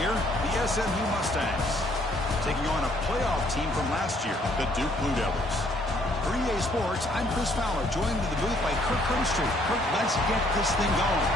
year, the SMU Mustangs, taking on a playoff team from last year, the Duke Blue Devils. For EA Sports, I'm Chris Fowler, joined in the booth by Kirk Herbstreit. Kirk, let's get this thing going.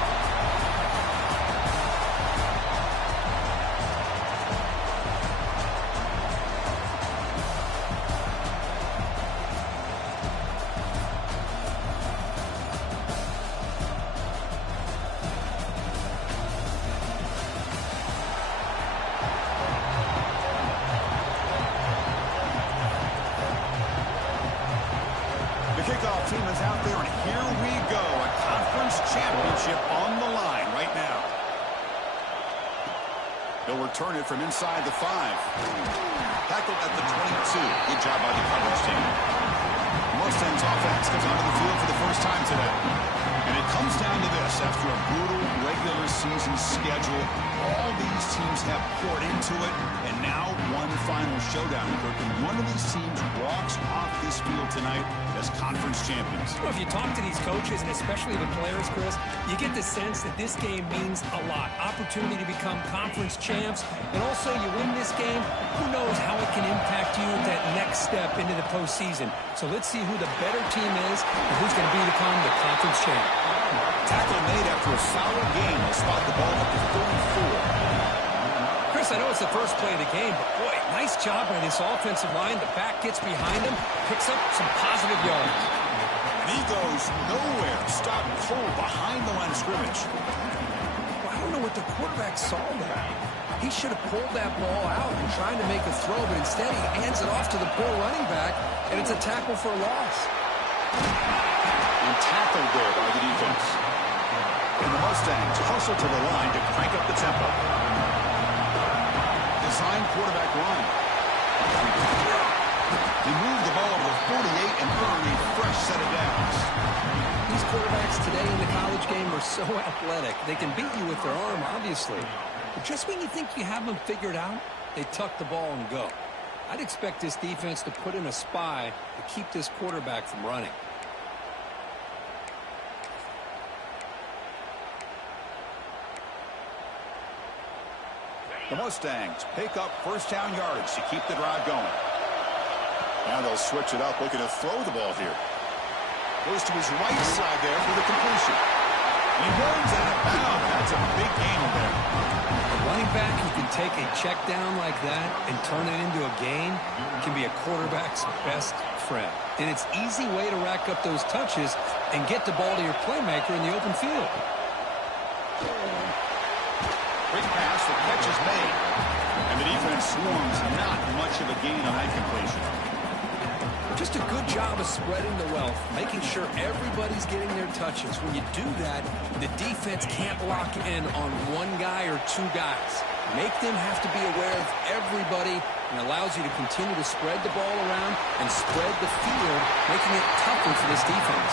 The kickoff team is out there, and here we go. A conference championship on the line right now. They'll return it from inside the 5. Tackled at the 22. Good job by the coverage team. Mustangs offense comes onto the field for the first time today. And it comes down to this. After a brutal regular season schedule, all these teams have poured into it, and now one final showdown, Kirk. And one of these teams walks off this field tonight as conference champions. Well, if you talk to these coaches, and especially the players, Chris, you get the sense that this game means a lot. Opportunity to become conference champs, and also you win this game, who knows how it can impact you at that next step into the postseason. So let's see who the better team is and who's going to become the conference champ. Tackle made after a solid game. They'll spot the ball at the 34. Chris, I know it's the first play of the game, but boy, nice job by this offensive line. The back gets behind him, picks up some positive yards. And he goes nowhere. Stopped cold behind the line of scrimmage. Well, I don't know what the quarterback saw there. He should have pulled that ball out and tried to make a throw, but instead he hands it off to the poor running back, and it's a tackle for a loss. And tackled there by the defense. And the Mustangs hustle to the line to crank up the tempo. Design quarterback run. He moved the ball to the 48 and earned a fresh set of downs. These quarterbacks today in the college game are so athletic. They can beat you with their arm, obviously. But just when you think you have them figured out, they tuck the ball and go. I'd expect this defense to put in a spy to keep this quarterback from running. The Mustangs pick up first down yardage to keep the drive going. Now they'll switch it up, looking to throw the ball here. Goes to his right side there for the completion. And he runs out of bounds. That's a big gain there. A running back who can take a check down like that and turn it into a gain can be a quarterback's best friend. And it's an easy way to rack up those touches and get the ball to your playmaker in the open field. Quick pass, the catch is made. And the defense swarms, not much of a gain on that completion. Just a good job of spreading the wealth, making sure everybody's getting their touches. When you do that, the defense can't lock in on one guy or two guys. Make them have to be aware of everybody, and allows you to continue to spread the ball around and spread the field, making it tougher for this defense.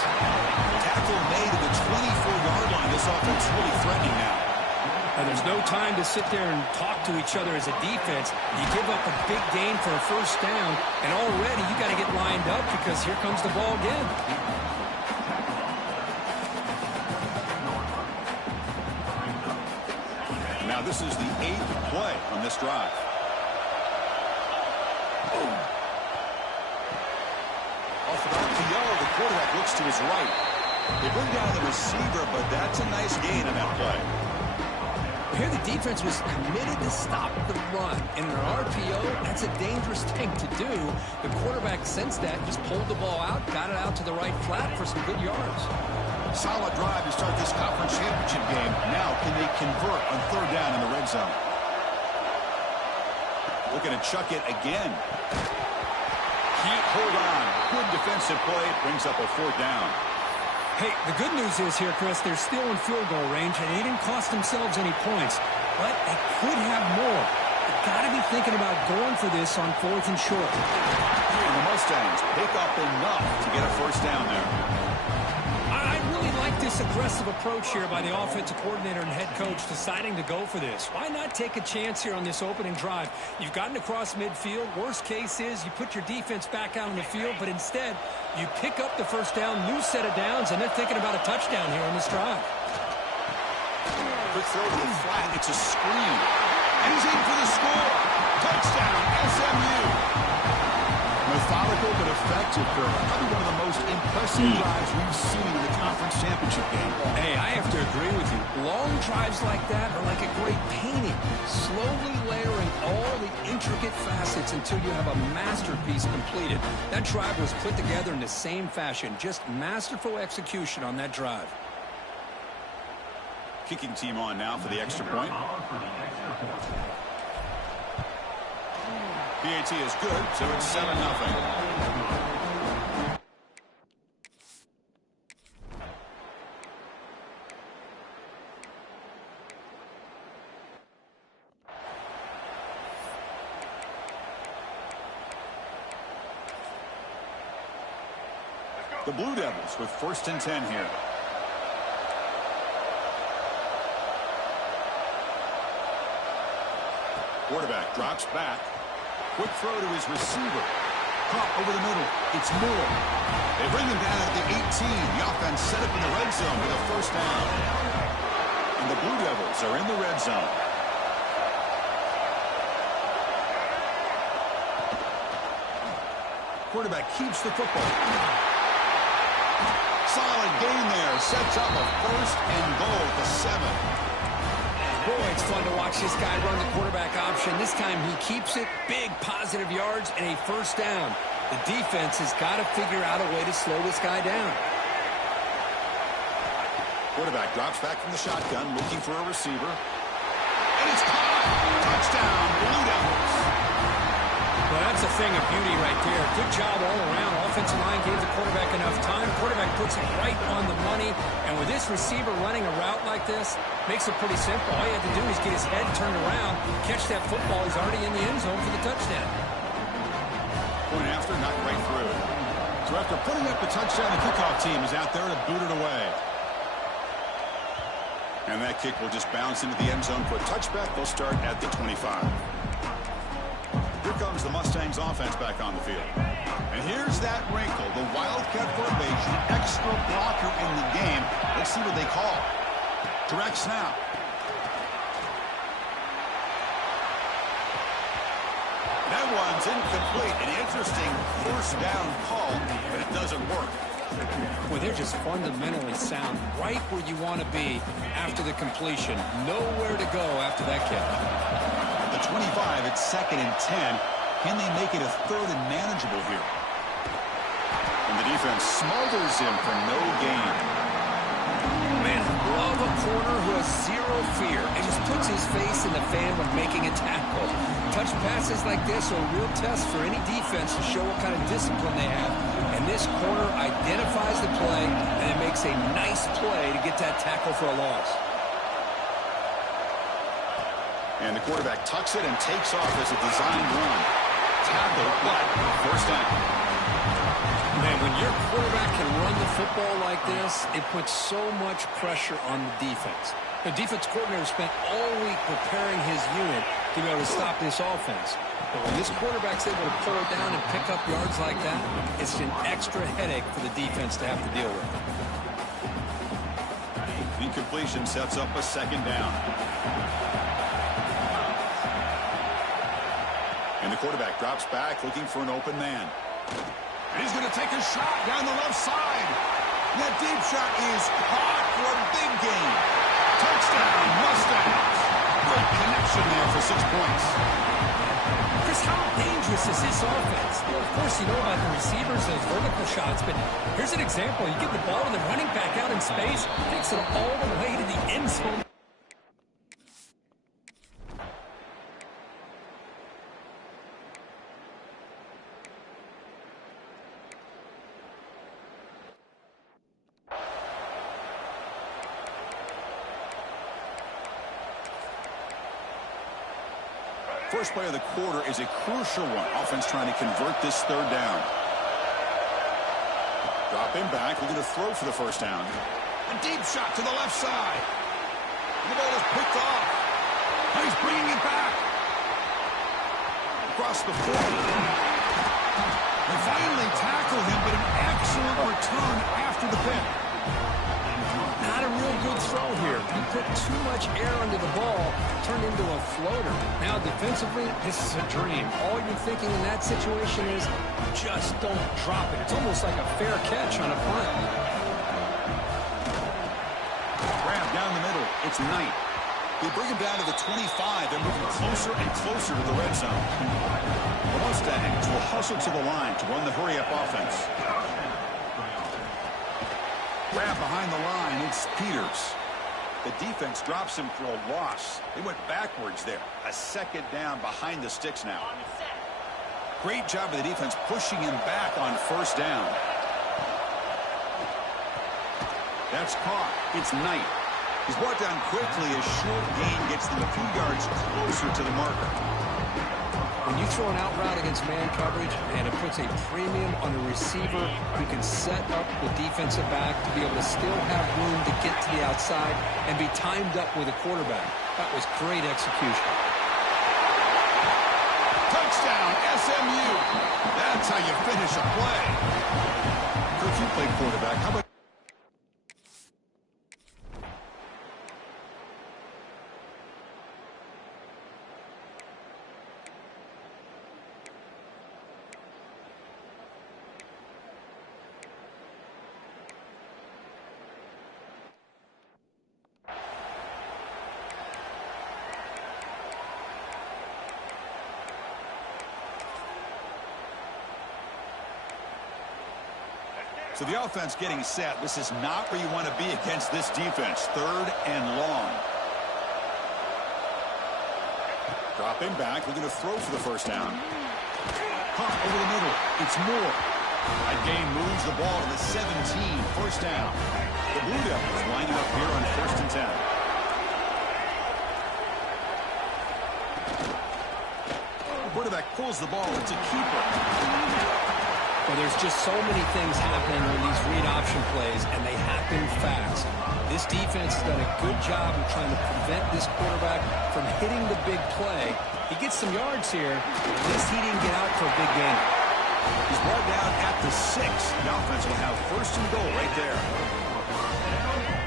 Tackle made at the 24-yard line. This offense really threatening now. And there's no time to sit there and talk to each other as a defense. You give up a big gain for a first down, and already you got to get lined up because here comes the ball again. Now this is the 8th play on this drive. Off an RPO, the quarterback looks to his right. They bring down the receiver, but that's a nice gain on that play. Here the defense was committed to stop the run. In an RPO, that's a dangerous thing to do. The quarterback sensed that, just pulled the ball out, got it out to the right flat for some good yards. Solid drive to start this conference championship game. Now can they convert on third down in the red zone? Looking to chuck it again. Keep hold on. Good defensive play. Brings up a fourth down. Hey, the good news is here, Chris, they're still in field goal range, and they didn't cost themselves any points. But they could have more. They've got to be thinking about going for this on 4th and short. And the Mustangs pick up enough to get a first down there. I really like this aggressive approach here by the offensive coordinator and head coach deciding to go for this. Why not take a chance here on this opening drive? You've gotten across midfield. Worst case is you put your defense back out on the field, but instead you pick up the first down, new set of downs, and they're thinking about a touchdown here on this drive. Quick throw to the flat. It's a screen. And he's Touchdown, SMU. Methodical but effective for probably one of the most impressive drives we've seen in the conference championship game. Hey, I have to agree with you. Long drives like that are like a great painting, slowly layering all the intricate facets until you have a masterpiece completed. That drive was put together in the same fashion, just masterful execution on that drive. Kicking team on now for the extra point. PAT is good, so it's 7-0. The Blue Devils with 1st and 10 here. Quarterback drops back. Quick throw to his receiver. Caught over the middle. It's Moore. They bring him down at the 18. The offense set up in the red zone with a 1st down. And the Blue Devils are in the red zone. Quarterback keeps the football. Solid gain there. Sets up a 1st and goal at the 7. Boy, it's fun to watch this guy run the quarterback option. This time he keeps it, big positive yards, and a 1st down. The defense has got to figure out a way to slow this guy down. Quarterback drops back from the shotgun, looking for a receiver. And it's caught! Touchdown, Blue Devils! Well, that's a thing of beauty right there. Good job all around. Offensive line gave the quarterback enough time. Quarterback puts it right on the money. And with this receiver running a route like this, makes it pretty simple. All you have to do is get his head turned around, catch that football. He's already in the end zone for the touchdown. Point after, not right through. So after putting up the touchdown, the kickoff team is out there to boot it away. And that kick will just bounce into the end zone for a touchback. They'll start at the 25. Here comes the Mustangs offense back on the field. And here's that wrinkle, the Wildcat formation, extra blocker in the game. Let's see what they call. Direct snap. That one's incomplete. An interesting 1st down call, but it doesn't work. Well, they're just fundamentally sound, right where you want to be after the completion. Nowhere to go after that kick. At the 25, it's 2nd and 10. Can they make it a 3rd and manageable here? And the defense smothers him for no gain. Man, love a corner who has zero fear and just puts his face in the fan when making a tackle. Touch passes like this are a real test for any defense to show what kind of discipline they have. And this corner identifies the play, and it makes a nice play to get that tackle for a loss. And the quarterback tucks it and takes off as a designed run. Tackle, but 1st down. Man, when your quarterback can run the football like this, it puts so much pressure on the defense. The defense coordinator spent all week preparing his unit to be able to stop this offense. But when this quarterback's able to pull it down and pick up yards like that, it's an extra headache for the defense to have to deal with. Incompletion sets up a 2nd down. And the quarterback drops back, looking for an open man. And he's going to take a shot down the left side. And that deep shot is caught for a big gain. Touchdown, Mustangs. Good connection there for 6 points. Chris, how dangerous is this offense? Well, of course, you know about the receivers, those vertical shots, but here's an example. You get the ball to the running back out in space, takes it all the way to the end zone. First play of the quarter is a crucial one. Offense trying to convert this 3rd down. Drop him back. Looking to throw for the 1st down. A deep shot to the left side. The ball is picked off. Now he's bringing it back. Across the 40. They finally tackle him, but an excellent return after the pick. Not a real good throw here. You put too much air under the ball, turned into a floater. Now, defensively, this is a dream. All you're thinking in that situation is just don't drop it. It's almost like a fair catch on a punt. Grab down the middle. It's Knight. They bring him down to the 25. They're moving closer and closer to the red zone. The Mustangs will hustle to the line to run the hurry-up offense. Grab behind the line. It's Peters. The defense drops him for a loss. They went backwards there. A second down behind the sticks now. Great job of the defense pushing him back on first down. That's caught. It's Knight. He's brought down quickly. A short gain gets them a few yards closer to the marker. When you throw an out route against man coverage, and it puts a premium on a receiver who can set up the defensive back to be able to still have room to get to the outside and be timed up with a quarterback. That was great execution. Touchdown, SMU. That's how you finish a play. Coach, you played quarterback. How about... So the offense getting set. This is not where you want to be against this defense. Third and long. Dropping back. Looking to throw for the first down. Pump over the middle. It's Moore. That gain moves the ball to the 17. First down. The Blue Devils lining up here on 1st and 10. Quarterback pulls the ball. It's a keeper. Well, there's just so many things happening on these read option plays, and they happen fast. This defense has done a good job of trying to prevent this quarterback from hitting the big play. He gets some yards here. At least he didn't get out for a big gain. He's brought down at the 6. The offense will have 1st and goal right there.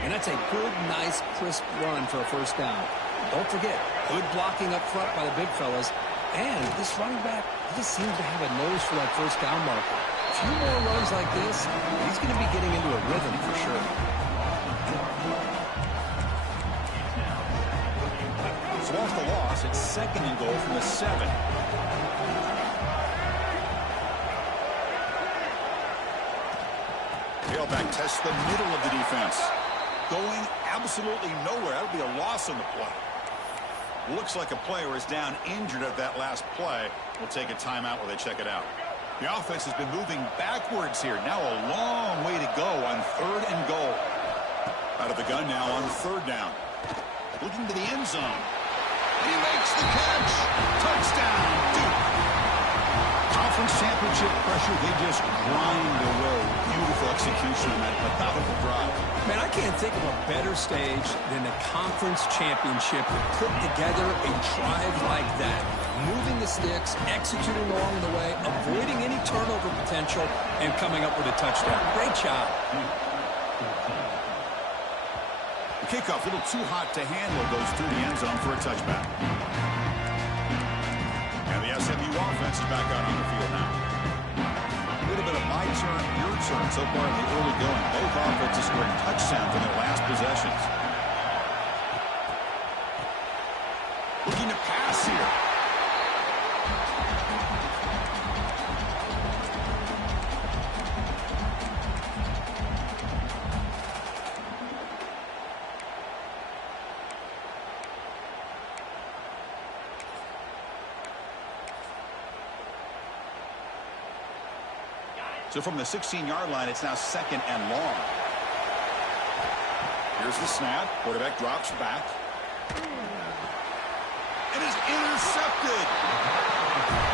And that's a good, nice, crisp run for a first down. Don't forget, good blocking up front by the big fellas. And this running back, he just seems to have a nose for that first down marker. A few more runs like this, he's going to be getting into a rhythm for sure. So off the loss, it's 2nd and goal from the 7. Tailback tests the middle of the defense. Going absolutely nowhere. That would be a loss on the play. Looks like a player is down injured at that last play. We'll take a timeout while they check it out. The offense has been moving backwards here. Now a long way to go on 3rd and goal. Out of the gun now on 3rd down. Looking to the end zone. He makes the catch. Touchdown, Duke. Conference championship pressure. They just grind away. Beautiful execution on that methodical drive. Man, I can't think of a better stage than the conference championship to put together a drive like that. Moving the sticks, executing along the way, avoiding any turnover potential, and coming up with a touchdown. Great job. The kickoff, a little too hot to handle, goes through the end zone for a touchback. And the SMU offense is back out on the field now. A little bit of my turn, your turn so far in the early going. Both offenses scoring touchdowns in their last possessions. Looking to pass here. So from the 16-yard line, it's now 2nd and long. Here's the snap. Quarterback drops back. It is intercepted.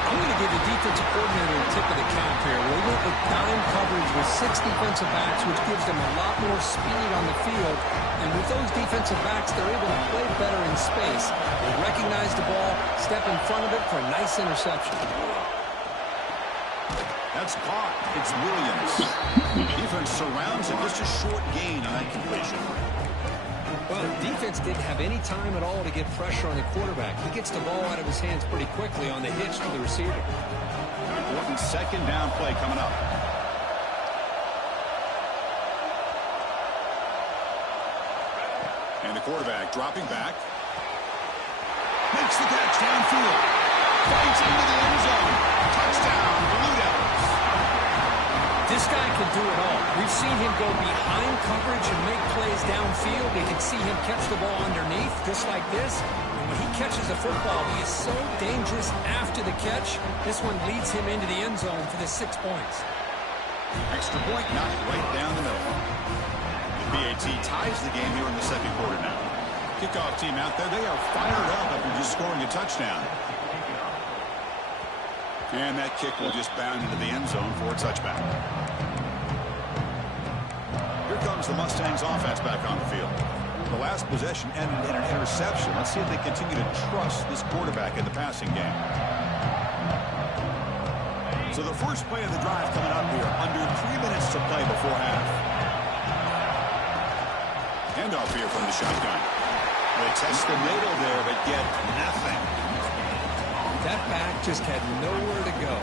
I'm going to give the defensive coordinator a tip of the cap here. They went with dime coverage with 6 defensive backs, which gives them a lot more speed on the field. And with those defensive backs, they're able to play better in space. They recognize the ball, step in front of it for a nice interception. That's caught. It's Williams. Defense surrounds him. Just a short gain on that completion. Well, the defense didn't have any time at all to get pressure on the quarterback. He gets the ball out of his hands pretty quickly on the hitch to the receiver. Important second down play coming up. And the quarterback dropping back. Makes the catch downfield. Fights into the end zone. Touchdown, Blue Devils. This guy can do it all. We've seen him go behind coverage and make plays downfield. We can see him catch the ball underneath, just like this. And when he catches a football, he is so dangerous after the catch. This one leads him into the end zone for the 6 points. Extra point knocked right down the middle. The PAT ties the game here in the second quarter now. Kickoff team out there, they are fired up after just scoring a touchdown. And that kick will just bound into the end zone for a touchback. Here comes the Mustangs offense back on the field. The last possession ended in an interception. Let's see if they continue to trust this quarterback in the passing game. So the first play of the drive coming up here, under 3 minutes to play before half. Handoff here from the shotgun. They test the middle there, but get nothing. That back just had nowhere to go.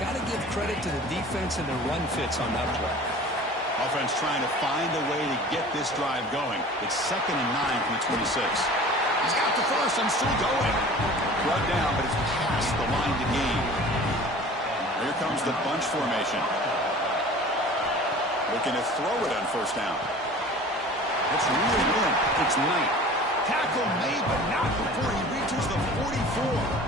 Got to give credit to the defense and their run fits on that play. Offense trying to find a way to get this drive going. It's 2nd and 9 from the 26. He's got the first and still going. Brought down, but it's past the line to gain. Here comes the bunch formation. Looking to throw it on first down. It's really in. It's Knight. Tackle made, but not before he reaches the 44.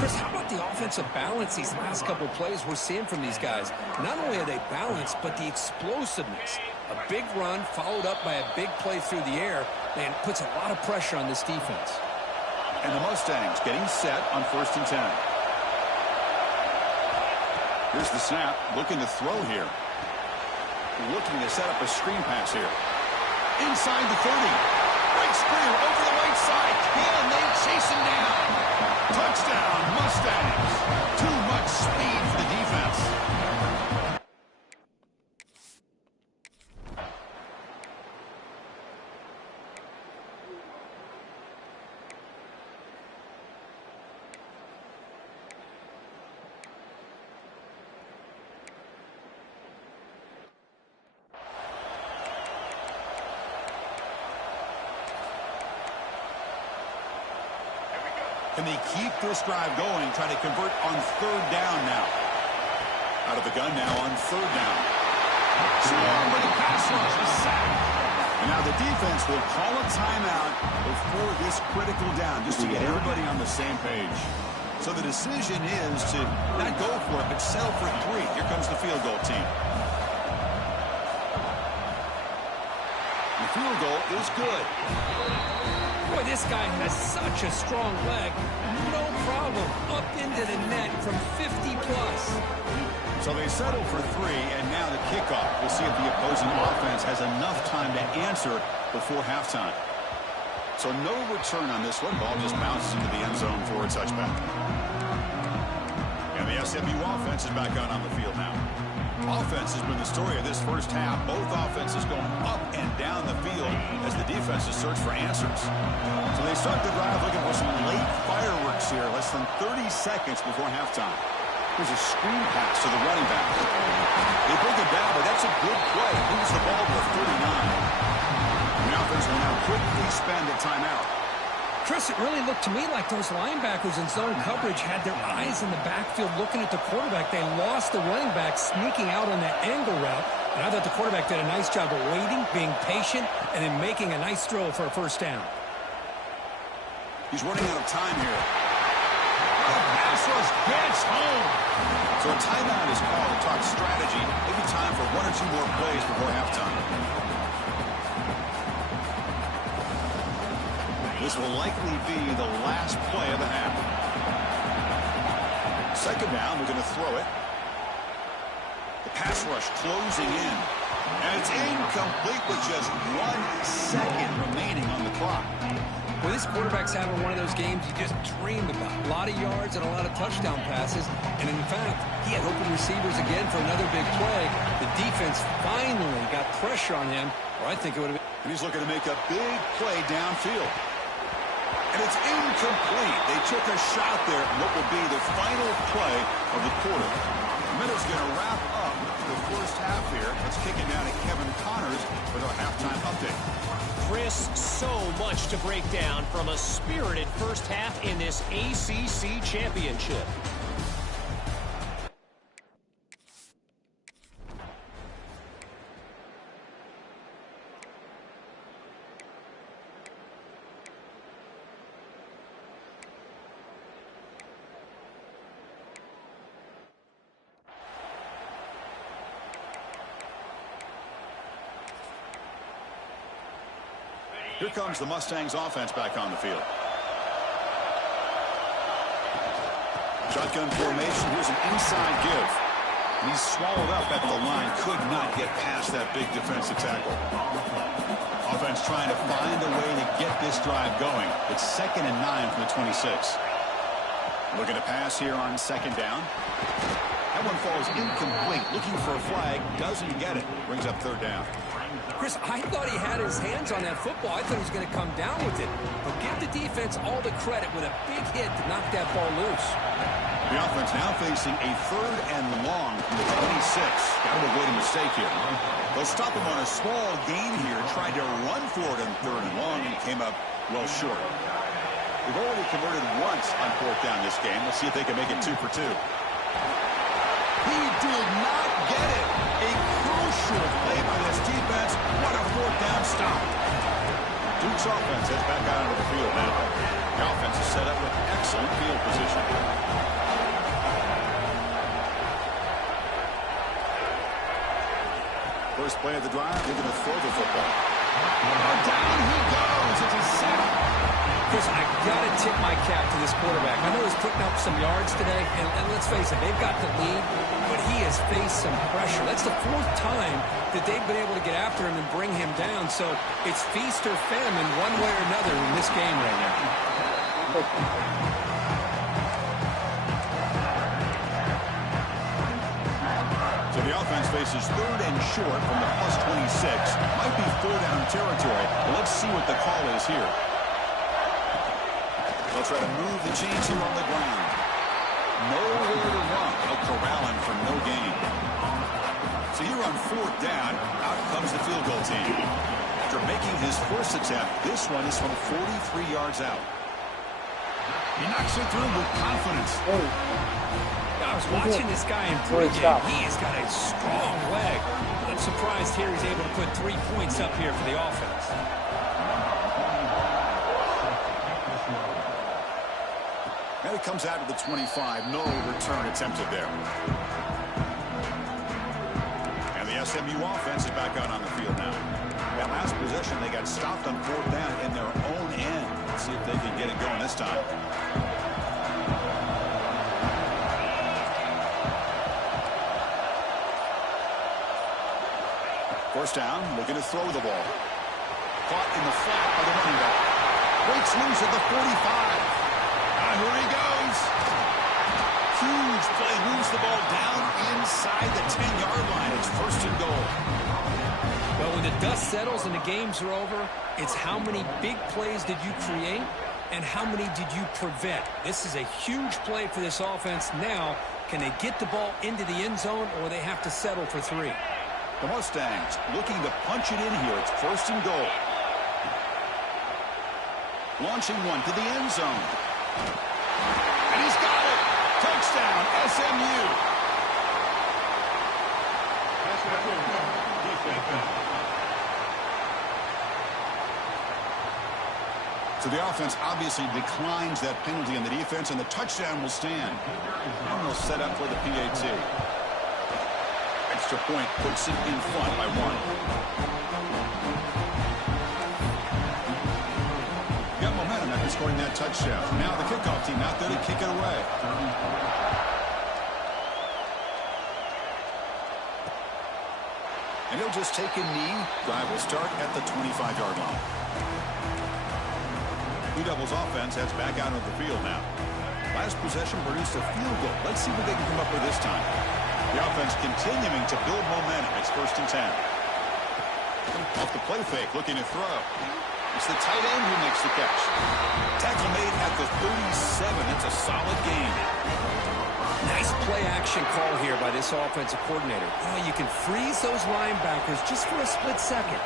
Chris, how about the offensive balance these last couple of plays we're seeing from these guys? Not only are they balanced, but the explosiveness. A big run followed up by a big play through the air, and puts a lot of pressure on this defense. And the Mustangs getting set on 1st and 10. Here's the snap, looking to throw here. Looking to set up a screen pass here. Inside the 30. Breaks clear over the right side. Can they chase him down? Touchdown, Mustangs. Too much speed for the defense. Can they keep this drive going, trying to convert on 3rd down now? Out of the gun now on 3rd down. Swarm with a pass rush is sacked. And now the defense will call a timeout before this critical down, just to get everybody on the same page. So the decision is to not go for it, but settle for 3. Here comes the field goal team. The field goal is good. Boy, this guy has such a strong leg. No problem. Up into the net from 50-plus. So they settle for 3, and now the kickoff. We'll see if the opposing offense has enough time to answer before halftime. So no return on this one. Ball just bounces into the end zone for a touchback. And the SMU offense is back out on the field now. Offense has been the story of this first half. Both offenses going up and down the field as the defenses search for answers. So they start the drive looking for some late fireworks here, less than 30 seconds before halftime. Here's a screen pass to the running back. They bring it down, but that's a good play. Moves the ball to 39. The offense will now quickly spend a timeout. Chris, it really looked to me like those linebackers in zone coverage had their eyes in the backfield looking at the quarterback. They lost the running back sneaking out on that angle route. And I thought the quarterback did a nice job of waiting, being patient, and then making a nice throw for a first down. He's running out of time here. The pass rush gets home. So a timeout is called to talk strategy. Maybe time for 1 or 2 more plays before halftime. This will likely be the last play of the half. 2nd down, we're going to throw it. The pass rush closing in. And it's incomplete with just 1 second remaining on the clock. Well, this quarterback's having one of those games you just dream about. A lot of yards and a lot of touchdown passes. And in fact, he had open receivers again for another big play. The defense finally got pressure on him, or I think it would have been. And he's looking to make a big play downfield. And it's incomplete. They took a shot there in what will be the final play of the quarter. Minutes going to wrap up the first half here. Let's kick it down to Kevin Connors with our halftime update. Chris, so much to break down from a spirited first half in this ACC championship. Here comes the Mustangs offense back on the field. Shotgun formation. Here's an inside give. And he's swallowed up at the line. Could not get past that big defensive tackle. Offense trying to find a way to get this drive going. It's 2nd and 9 from the 26. Looking to pass here on 2nd down. That one falls incomplete. Looking for a flag. Doesn't get it. Brings up 3rd down. Chris, I thought he had his hands on that football. I thought he was going to come down with it. But give the defense all the credit with a big hit to knock that ball loose. The offense now facing a 3rd and long from the 26. Got to avoid a mistake here. They'll stop him on a small gain here. Tried to run for it on 3rd and long and came up well short. They've already converted once on 4th down this game. Let's see if they can make it 2 for 2. He did not get it. A crucial play by this defense. What a 4th down stop. Duke's offense heads back out onto the field now. The offense is set up with excellent field position. First play of the drive, they're going to throw the football. Down he goes. It's a sack. Chris, I got to tip my cap to this quarterback. I know he's putting up some yards today, and let's face it, they've got the lead, but he has faced some pressure. That's the 4th time that they've been able to get after him and bring him down. So it's feast or famine one way or another in this game right now. So the offense faces 3rd and short from the +26. Might be 4th down territory. But let's see what the call is here. They'll try to move the chains here on the ground. Nowhere to run. They'll corral him for no gain. So here on 4th down, out comes the field goal team. After making his first attempt, this one is from 43 yards out. He knocks it through with confidence. I was watching this guy in pregame. He has got a strong leg. I'm surprised here he's able to put 3 points up here for the offense. And it comes out of the 25. No return attempted there. And the SMU offense is back out on the field now. That last possession, they got stopped on 4th down in their own end. Let's see if they can get it going this time. First down, looking to throw the ball. Caught in the flat by the running back. Breaks loose at the 45. Here he goes. Huge play. Moves the ball down inside the 10-yard line. It's 1st and goal. Well, when the dust settles and the games are over, it's how many big plays did you create and how many did you prevent. This is a huge play for this offense. Now, can they get the ball into the end zone or they have to settle for 3? The Mustangs looking to punch it in here. It's 1st and goal. Launching one to the end zone. And he's got it. Touchdown, SMU. So the offense obviously declines that penalty on the defense, and the touchdown will stand. And they'll set up for the PAT. Extra point puts it in front by 1. Got momentum after scoring that touchdown. Now the kickoff team out there to kick it away. And he'll just take a knee. Drive will start at the 25-yard line. Blue Devils offense heads back out of the field now. Last possession produced a field goal. Let's see what they can come up with this time. The offense continuing to build momentum. It's 1st and 10. Off the play fake, looking to throw. It's the tight end who makes the catch. Tackle made at the 37. It's a solid gain. Nice play action call here by this offensive coordinator. You can freeze those linebackers just for a split second.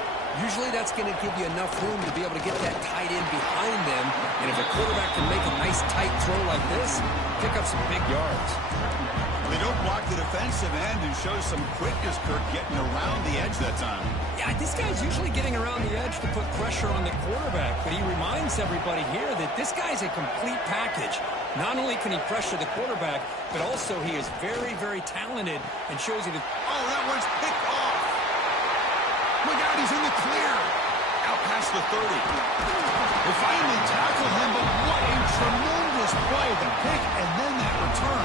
Usually that's going to give you enough room to be able to get that tight end behind them. And if a quarterback can make a nice tight throw like this, pick up some big yards. They don't block the defensive end and show some quickness, Kirk, getting around the edge that time. Yeah, this guy's usually getting around the edge to put pressure on the quarterback, but he reminds everybody here that this guy's a complete package. Not only can he pressure the quarterback, but also he is very, very talented and shows you that. Oh, that one's picked off. Look out, he's in the clear. Out past the 30. They finally tackle him, but what a tremendous play. The pick and then that return.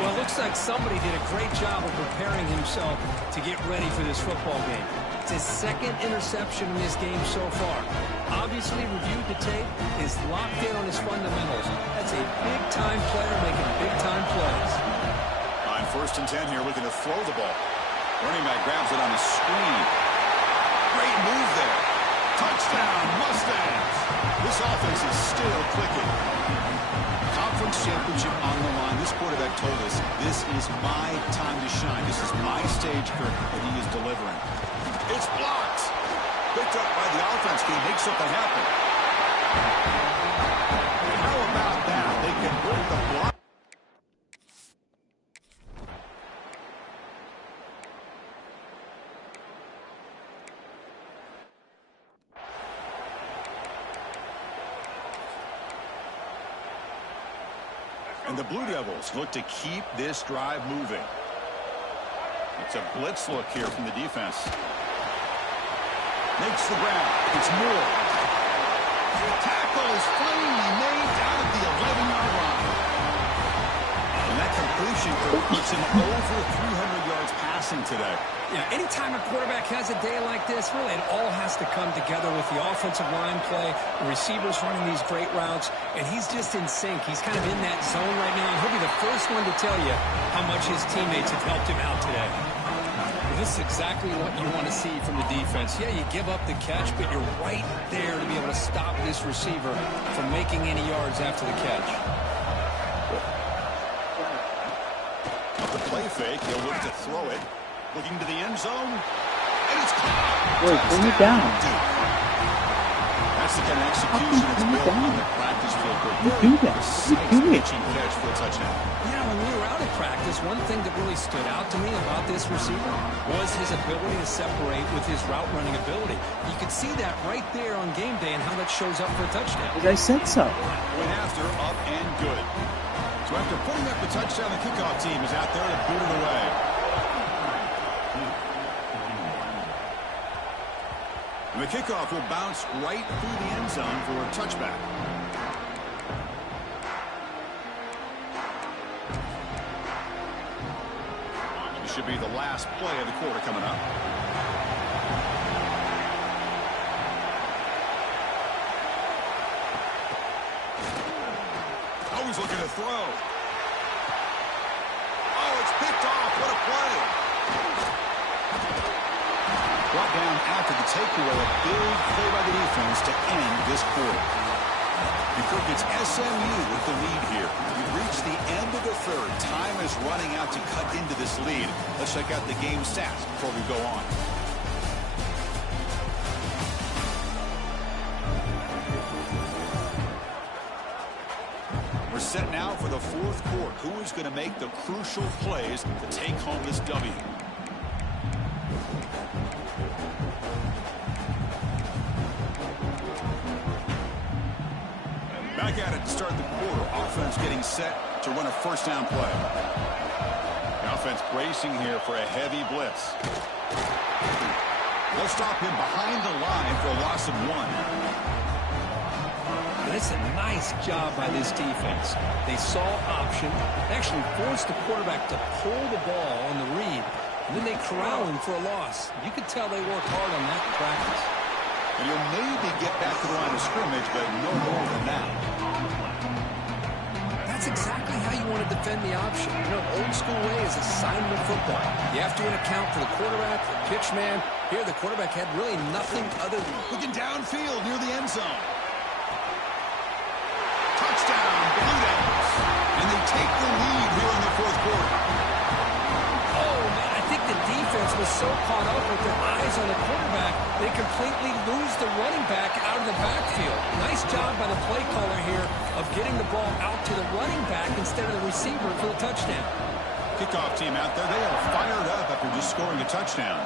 Well, it looks like somebody did a great job of preparing himself to get ready for this football game. It's his 2nd interception in this game so far. Obviously reviewed the tape, is locked in on his fundamentals. That's a big-time player making big-time plays. On 1st and 10 here, looking to throw the ball. Running back grabs it on the screen. Great move there. Touchdown, Mustangs. This offense is still clicking. Conference championship on the line. This quarterback told us, this is my time to shine. This is my stage, Kirk, and he is delivering. It's blocked. Picked up by the offense. Can he make something happen? How about that? They can break the block. And the Blue Devils look to keep this drive moving. It's a blitz look here from the defense. Makes the ground. It's Moore. The tackle is finally made down at the 11-yard line. And that completion puts him over 300 yards passing today. Yeah, anytime a quarterback has a day like this, really it all has to come together with the offensive line play, the receivers running these great routes, and he's just in sync. He's kind of in that zone right now, and he'll be the first one to tell you how much his teammates have helped him out today. Well, this is exactly what you want to see from the defense. Yeah, you give up the catch, but you're right there to be able to stop this receiver from making any yards after the catch. Up the play fake, he'll look to throw it. Looking to the end zone, and it's caught. Wait, bring it down. That's the kind of execution that's built on the practice field. You do that. You do it. Catch for a touchdown. Yeah, when we were out at practice, one thing that really stood out to me about this receiver was his ability to separate with his route running ability. You could see that right there on game day and how that shows up for a touchdown. As I said so. Went after, up and good. So after putting up the touchdown, the kickoff team is out there to boot it away. And the kickoff will bounce right through the end zone for a touchback. This should be the last play of the quarter coming up. Always looking to throw. Oh, it's picked off. What a play. Brought down after the takeaway, a big play by the defense to end this quarter. And Kirk, it's SMU with the lead here. We've reached the end of the third. Time is running out to cut into this lead. Let's check out the game stats before we go on. We're set now for the fourth quarter. Who is going to make the crucial plays to take home this W? Back at it to start the quarter. Offense getting set to run a first down play. The offense bracing here for a heavy blitz. They'll stop him behind the line for a loss of 1. That's a nice job by this defense. They saw option, actually forced the quarterback to pull the ball on the read, and then they corral him for a loss. You could tell they worked hard on that in practice. And he'll maybe get back to the line of scrimmage, but no more than that. That's exactly how you want to defend the option. You know, old school way is assignment football. You have to account for the quarterback, the pitch man. Here, the quarterback had really nothing other than looking downfield near the end zone. Touchdown, Blue Devils. And they take the lead here in the fourth quarter. Oh, man, I think the defense was so caught up with their eyes on the quarterback, they completely lose the running back out of the backfield. Nice job by the play caller here of getting the ball out to the running back instead of the receiver for the touchdown. Kickoff team out there, they are fired up after just scoring a touchdown.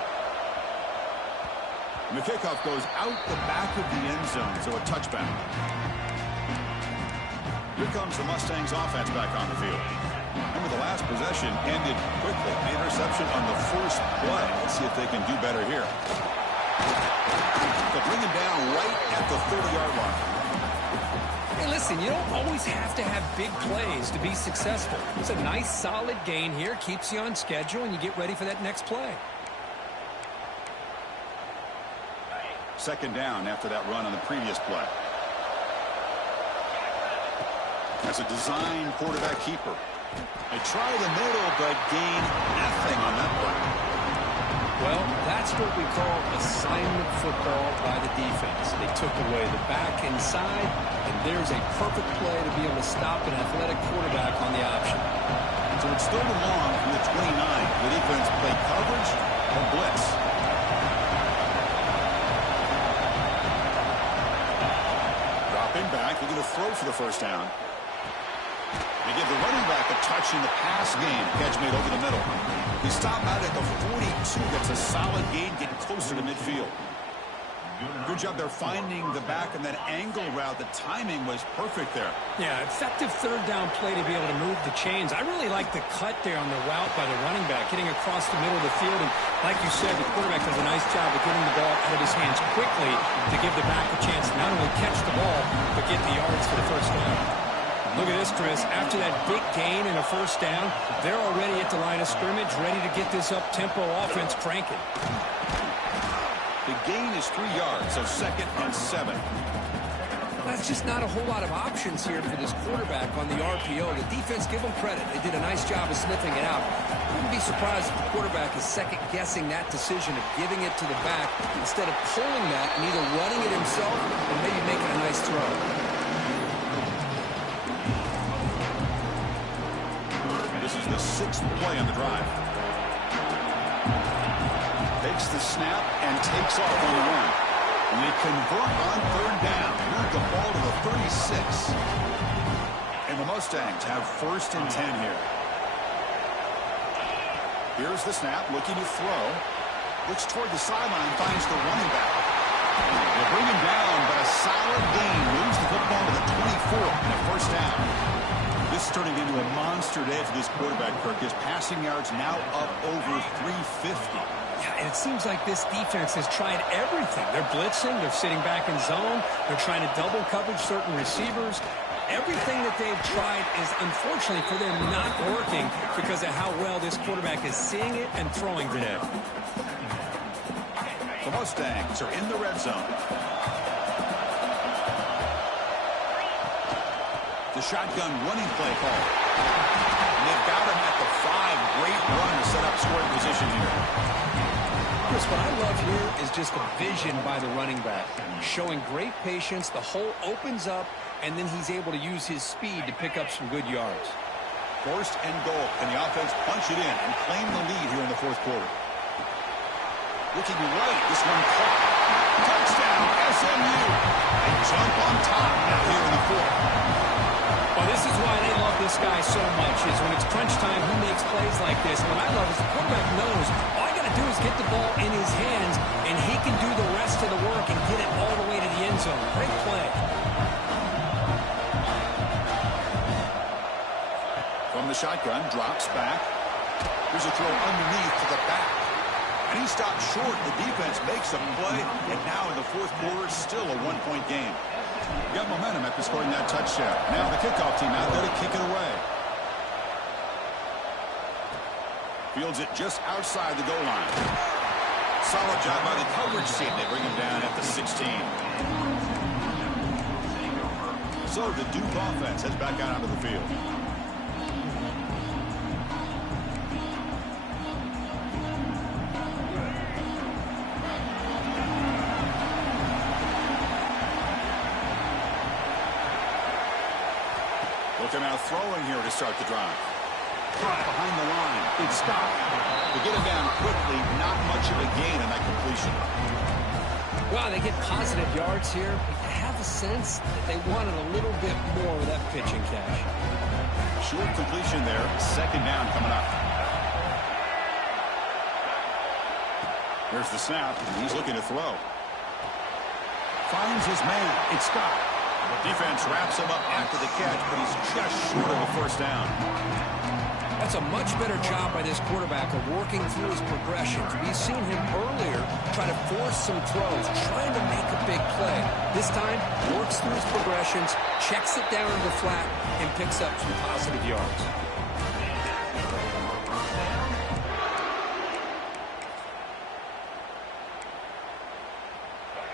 And the kickoff goes out the back of the end zone, so a touchback. Here comes the Mustangs offense back on the field. Remember, the last possession ended quickly. The interception on the first play. Let's see if they can do better here. They'll bring him down right at the 30-yard line. Hey, listen, you don't always have to have big plays to be successful. It's a nice, solid gain here. Keeps you on schedule, and you get ready for that next play. Second down after that run on the previous play. That's a design quarterback keeper. They try the middle, but gain nothing on that play. Well, that's what we call assignment football by the defense. They took away the back inside, and there's a perfect play to be able to stop an athletic quarterback on the option. So it's third and long from the 29. The defense played coverage or blitz. Dropping back, they're going to throw for the first down. They give the running back a touch in the pass game. Catch made over the middle. He stopped out at the 42. Gets a solid gain, getting closer to midfield. Good job there finding the back and that angle route. The timing was perfect there. Yeah, effective third down play to be able to move the chains. I really like the cut there on the route by the running back, getting across the middle of the field. And like you said, the quarterback does a nice job of getting the ball out of his hands quickly to give the back a chance to not only catch the ball, but get the yards for the first down. Look at this, Chris. After that big gain and a first down, they're already at the line of scrimmage, ready to get this up-tempo offense cranking. The gain is 3 yards, so 2nd and 7. That's just not a whole lot of options here for this quarterback on the RPO. The defense, give them credit. They did a nice job of sniffing it out. I wouldn't be surprised if the quarterback is second-guessing that decision of giving it to the back instead of pulling that and either running it himself or maybe making a nice throw. This is the 6th play on the drive. Takes the snap and takes off on the run. And they convert on third down. Move the ball to the 36. And the Mustangs have 1st and 10 here. Here's the snap, looking to throw. Looks toward the sideline, finds the running back. They'll bring him down, but a solid gain. Moves the football to the 24 and a first down. This is turning into a monster day for this quarterback, Kirk. His passing yards now up over 350. Yeah, and it seems like this defense has tried everything. They're blitzing. They're sitting back in zone. They're trying to double coverage certain receivers. Everything that they've tried is, unfortunately for them, not working because of how well this quarterback is seeing it and throwing today. The Mustangs are in the red zone. The shotgun running play call. And they've got him at the 5. Great run to set up scoring position here. Chris, what I love here is just the vision by the running back. Showing great patience. The hole opens up, and then he's able to use his speed to pick up some good yards. 1st and goal. Can the offense punch it in and claim the lead here in the fourth quarter? Looking right. This one caught. Touchdown, SMU. They jump on top now here in the fourth. Well, this is why they love this guy so much, is when it's crunch time, he makes plays like this. What I love is the quarterback knows all I got to do is get the ball in his hands, and he can do the rest of the work and get it all the way to the end zone. Great play. From the shotgun, drops back. Here's a throw underneath to the back. And he stopped short. The defense makes a play, and now in the fourth quarter, still a 1-point game. Got momentum after scoring that touchdown. Now the kickoff team out there to kick it away. Fields it just outside the goal line. Solid job by the coverage team. They bring him down at the 16. So the Duke offense heads back out onto the field. Looking out throwing here to start the drive. Behind the line. Big stop. They get him down quickly. Not much of a gain in that completion. Wow, they get positive yards here. But you have a sense that they wanted a little bit more of that pitching cash. Short completion there. Second down coming up. Here's the snap. He's looking to throw. Finds his man. It's stopped. The defense wraps him up after the catch, but he's just short of a first down. That's a much better job by this quarterback of working through his progressions. We've seen him earlier try to force some throws, trying to make a big play. This time, works through his progressions, checks it down to the flat, and picks up some positive yards.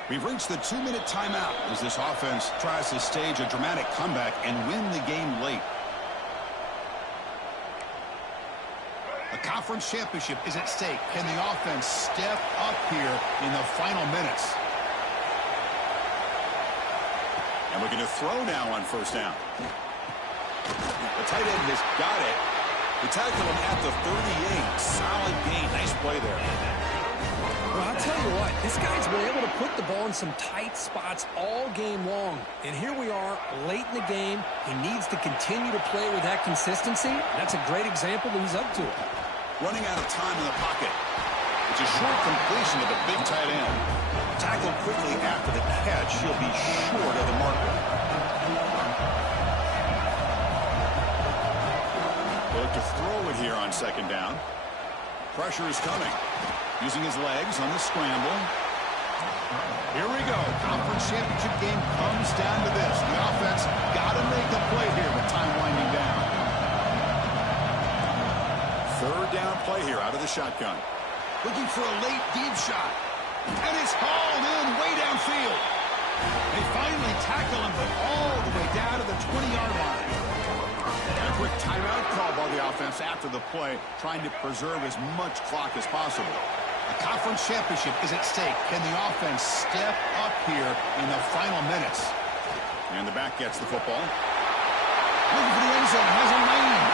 We've reached the 2-minute timeout as this offense tries to stage a dramatic comeback and win the game late. A conference championship is at stake. Can the offense step up here in the final minutes? And we're going to throw now on first down. The tight end has got it. We tackle him at the 38. Solid gain. Nice play there. Well, I'll tell you what, this guy's been able to put the ball in some tight spots all game long. And here we are, late in the game. He needs to continue to play with that consistency. That's a great example that he's up to it. Running out of time in the pocket. It's a short completion to the big tight end. Tackled quickly after the catch. He'll be short of the marker. They look to throw it here on second down. Pressure is coming. Using his legs on the scramble. Here we go. Conference championship game comes down to this. The offense got to make a play here with time winding down. Third down play here out of the shotgun. Looking for a late deep shot. And it's hauled in way downfield. They finally tackle him, but all the way down to the 20-yard line. And a quick timeout call by the offense after the play, trying to preserve as much clock as possible. A conference championship is at stake. Can the offense step up here in the final minutes? And the back gets the football. Looking for the end zone. Has a lane.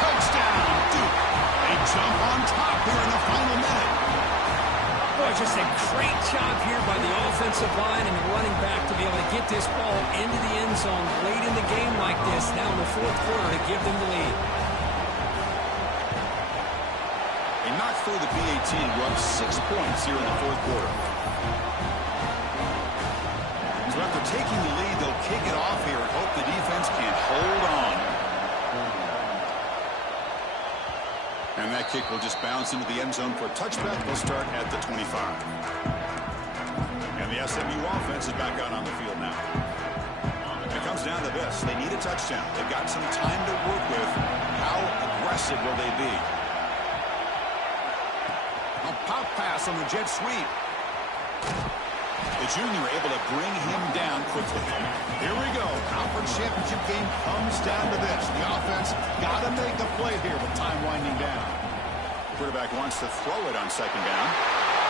Touchdown, Duke. They jump on top here in the final minute. Boy, just a great job here by the offensive line and the running back to be able to get this ball into the end zone late in the game like this, now in the fourth quarter, to give them the lead. They knock through the PAT and go up 6 points here in the fourth quarter. So after taking the lead, they'll kick it off here and hope the defense can hold on. And that kick will just bounce into the end zone for a touchback. They'll start at the 25. And the SMU offense is back out on the field now. It comes down to this. They need a touchdown. They've got some time to work with. How aggressive will they be? A pop pass on the jet sweep. The junior able to bring him down quickly. Here we go. Conference championship game comes down to this. The offense got to make a play here with time winding down. Quarterback wants to throw it on second down.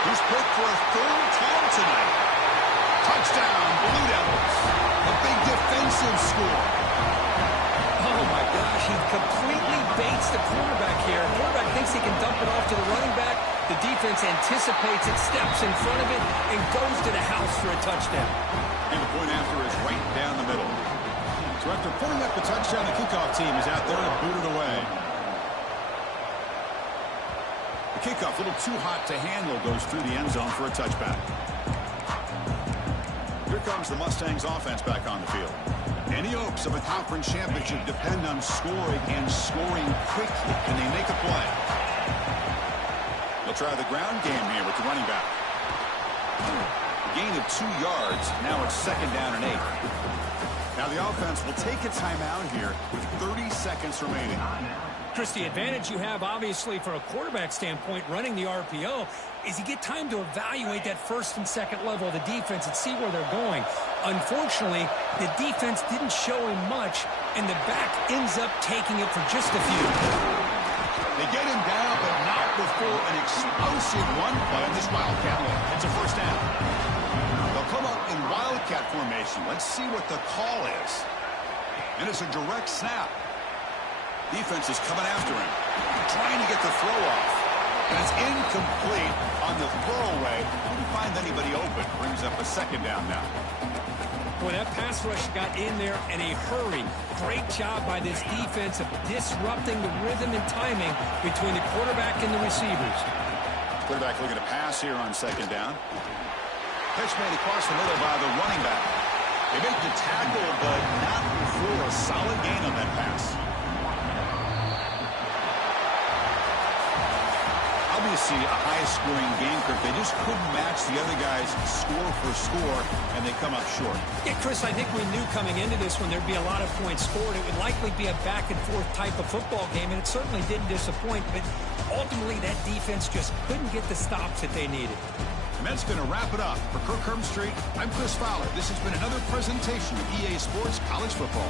He's picked for a third time tonight. Touchdown, Blue Devils. A big defensive score. Oh, my gosh, he completely baits the quarterback here. The quarterback thinks he can dump it off to the running back. The defense anticipates it, steps in front of it, and goes to the house for a touchdown. And the point after is right down the middle. So after putting up the touchdown, the kickoff team is out there to boot it away. The kickoff, a little too hot to handle, goes through the end zone for a touchback. Here comes the Mustangs offense back on the field. Any hopes of a conference championship depend on scoring and scoring quickly. Can they make a play? They'll try the ground game here with the running back. Gain of 2 yards. Now it's second down and 8. Now the offense will take a timeout here with 30 seconds remaining. Chris, the advantage you have, obviously, for a quarterback standpoint, running the RPO, is you get time to evaluate that first and second level of the defense and see where they're going. Unfortunately, the defense didn't show him much, and the back ends up taking it for just a few. They get him down, but not before an explosive run play on this Wildcat look. It's a first down. They'll come up in Wildcat formation. Let's see what the call is. And it's a direct snap. Defense is coming after him, trying to get the throw off. And it's incomplete on the throwaway. Couldn't find anybody open. Brings up a second down now. Boy, that pass rush got in there in a hurry. Great job by this defense of disrupting the rhythm and timing between the quarterback and the receivers. Quarterback looking to pass here on second down. Pitch made across the middle by the running back. They make the tackle, but not before a solid gain on that pass. Obviously, a high-scoring game, Kirk. They just couldn't match the other guys score for score, and they come up short. Yeah, Chris, I think we knew coming into this one there'd be a lot of points scored. It would likely be a back-and-forth type of football game, and it certainly didn't disappoint. But ultimately, that defense just couldn't get the stops that they needed. And that's going to wrap it up. For Kirk Herbstreit, I'm Chris Fowler. This has been another presentation of EA Sports College Football.